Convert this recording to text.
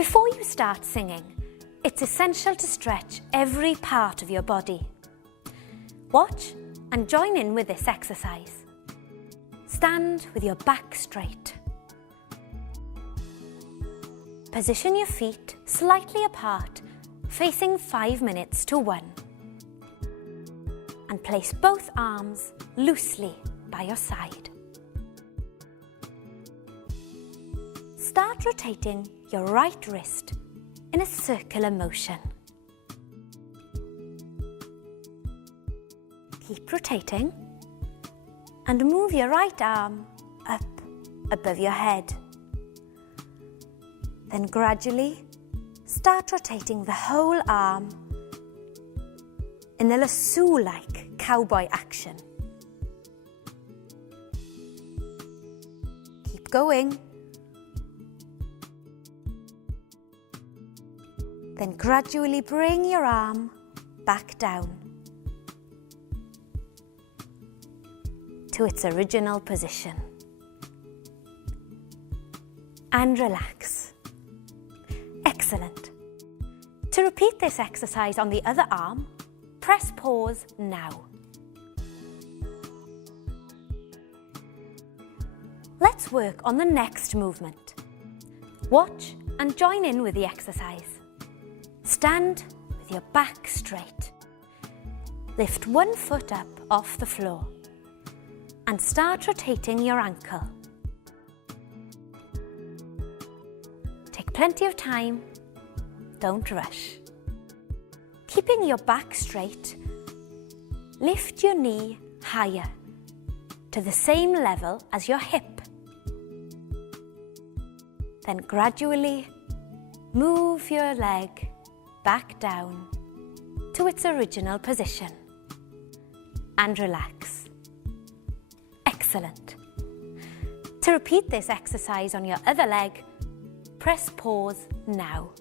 Before you start singing, it's essential to stretch every part of your body. Watch and join in with this exercise. Stand with your back straight. Position your feet slightly apart, facing 5 minutes to 1. And place both arms loosely by your side. Start rotating your right wrist in a circular motion. Keep rotating and move your right arm up above your head. Then gradually start rotating the whole arm in a lasso-like cowboy action. Keep going. Then gradually bring your arm back down to its original position. And relax. Excellent. To repeat this exercise on the other arm, press pause now. Let's work on the next movement. Watch and join in with the exercise. Stand with your back straight. Lift one foot up off the floor and start rotating your ankle. Take plenty of time, don't rush. Keeping your back straight, lift your knee higher to the same level as your hip. Then gradually move your leg back down to its original position and relax. Excellent. To repeat this exercise on your other leg, press pause now.